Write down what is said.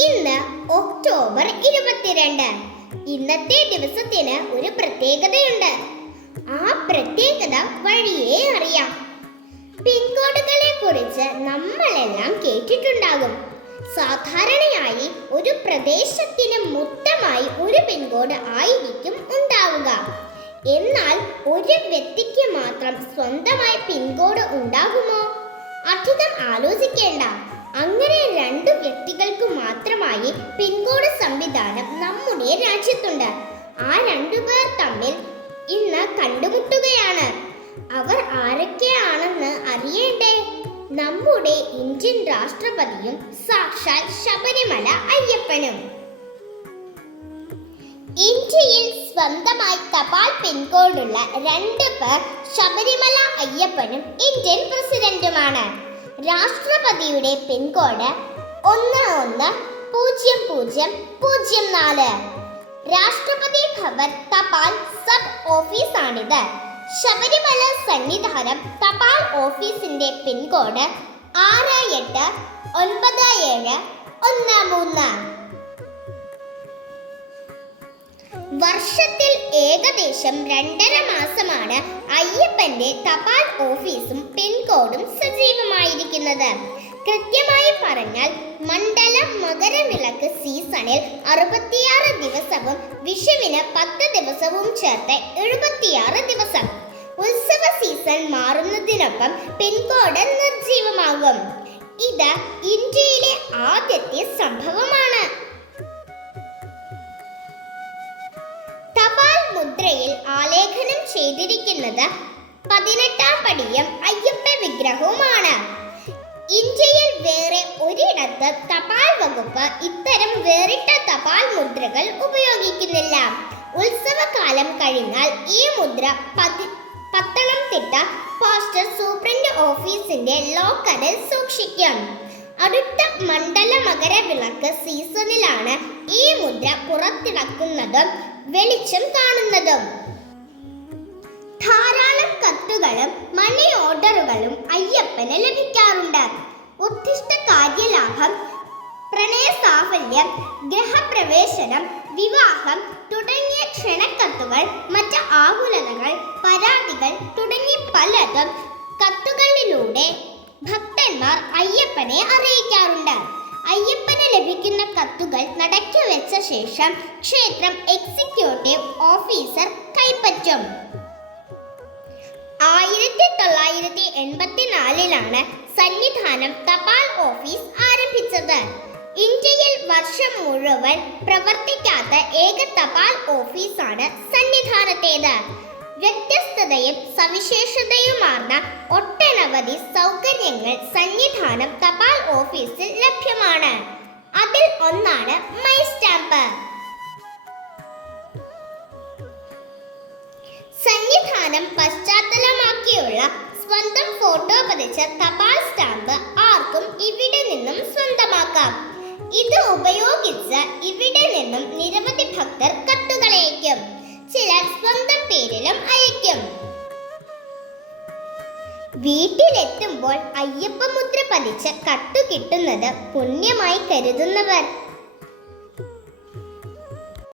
ഇന്ന് ഒക്ടോബർ 22. ഇന്നത്തെ ദിവസത്തിന് ഒരു പ്രത്യേകതയുണ്ട്. ആ പ്രത്യേകത വഴിയേ അറിയാം. പിൻകോഡുകളെ കുറിച്ച് നമ്മളെല്ലാം കേട്ടിട്ടുണ്ടാകും. സാധാരണയായി ഒരു പ്രദേശത്തിന് മൊത്തമായി ഒരു പിൻകോഡ് ആയിരിക്കും ഉണ്ടാവുക. എന്നാൽ ഒരു വ്യക്തിക്ക് മാത്രം സ്വന്തമായി പിൻകോഡ് ഉണ്ടാകുമോ? അധികം ആലോചിക്കേണ്ട. അങ്ങനെ 2 വ്യക്തികൾക്ക് മാത്രമായി പിൻകോഡ് സംവിധാനം നമ്മുടെ രാജ്യത്തുണ്ട്. ആ 2 പേർ തമ്മിൽ ഇന്ന് കണ്ടുമുട്ടുകയാണ്. അവർ ആരൊക്കെയാണെന്ന് അറിയണ്ടേ? നമ്മുടെ ഇന്ത്യൻ രാഷ്ട്രപതിയും സാക്ഷാൽ ശബരിമല അയ്യപ്പനും. ഇന്ത്യയിൽ സ്വന്തമായി തപാൽ പിൻകോഡുള്ള 2 പേർ ശബരിമല അയ്യപ്പനും ഇന്ത്യൻ പ്രസിഡന്റുമാണ്. രാഷ്ട്രപതിയുടെ പിൻകോഡ് 110004. രാഷ്ട്രപതി ഭവൻ തപാൽ സബ് ഓഫീസാണിത്. ശബരിമല സന്നിധാനം തപാൽ ഓഫീസിന്റെ പിൻകോഡ് 689713. വർഷത്തിൽ ഏകദേശം 2.5 മാസമാണ് അയ്യപ്പന്റെ തപാൽ ഓഫീസും പിൻകോഡും സജീവമായിരിക്കുന്നത്. കൃത്യമായി പറഞ്ഞാൽ മണ്ഡല മകരവിളക്ക് സീസണിൽ 66 ദിവസവും വിഷുവിന് 10 ദിവസവും ചേർത്ത് 76 ദിവസം. ഉത്സവ സീസൺ മാറുന്നതിനൊപ്പം പിൻകോഡ് നിർജീവമാകും. ഇത് ഇന്ത്യയിലെ ആദ്യത്തെ സംഭവമാണ്. തപാൽ മുദ്രയിൽ ആലേഖനം ചെയ്തിരിക്കുന്നത് 18-ാം പടിയും അയ്യപ്പ വിഗ്രഹവുമാണ്. ഇന്ത്യയിൽ വേറെ ഒരിടത്ത് തപാൽ വകുപ്പ് ഇത്തരം വേറിട്ട തപാൽ മുദ്രകൾ ഉപയോഗിക്കുന്നില്ല. ഉത്സവകാലം കഴിഞ്ഞാൽ ഈ മുദ്ര പത്തനംതിട്ട പോസ്റ്റൽ സൂപ്രണ്ട് ഓഫീസിന്റെ ലോക്കറിൽ സൂക്ഷിക്കും. അടുത്ത മണ്ഡല മകരവിളക്ക് സീസണിലാണ് ഈ മുദ്ര പുറത്തിറക്കുന്നതും വെളിച്ചം കാണുന്നതും. ധാരാളം കത്തുകളും മണി ഓർഡറുകളും അയ്യപ്പന് ലഭിക്കാറുണ്ട്. ഉദ്ദിഷ്ട കാര്യലാഭം, പ്രണയ സാഫല്യം, ഗൃഹപ്രവേശനം, വിവാഹം തുടങ്ങിയ ക്ഷണക്കത്തുകൾ, മറ്റ് ആകുലതകൾ, പരാതികൾ തുടങ്ങി പലതും കത്തുകളിലൂടെ ഭക്തന്മാർ അയ്യപ്പനെ അറിയിക്കാറുണ്ട്. അയ്യപ്പന് ലഭിക്കുന്ന കത്തുകൾ നടക്കി വെച്ച ശേഷം ക്ഷേത്രം എക്സിക്യൂട്ടീവ് ഓഫീസർ കൈപ്പറ്റും. 1984 സന്നിധാനം തപാൽ ഓഫീസ് ആരംഭിച്ചത്. ഇന്ത്യയിൽ വർഷം മുഴുവൻ പ്രവർത്തിക്കാത്ത ഏക തപാൽ ഓഫീസാണ് സന്നിധാനത്തേത്. വ്യത്യസ്തതയും സവിശേഷതയുമാർന്ന ഒട്ടനവധി സൗകര്യങ്ങൾ സന്നിധാനം തപാൽ ഓഫീസിൽ ലഭ്യമാണ്. അതിൽ ഒന്നാണ് മൈ സ്റ്റാമ്പ്. സന്നിധാനം പശ്ചാത്തലമാക്കിയുള്ള സ്വന്തം ഫോട്ടോ പതിച്ച തപാൽ സ്റ്റാമ്പ് ആർക്കും ഇവിടെ നിന്നും സ്വന്തമാക്കാം. ഇത് ഉപയോഗിച്ച് ഇവിടെ നിന്നും നിരവധി ഭക്തർ കത്തുകൾ അയക്കും. ചിലർ സ്വന്തം പേരിലും അയക്കും. വീട്ടിലെത്തുമ്പോൾ അയ്യപ്പ മുദ്ര പതിച്ച കത്തു കിട്ടുന്നത് പുണ്യമായി കരുതുന്നവർ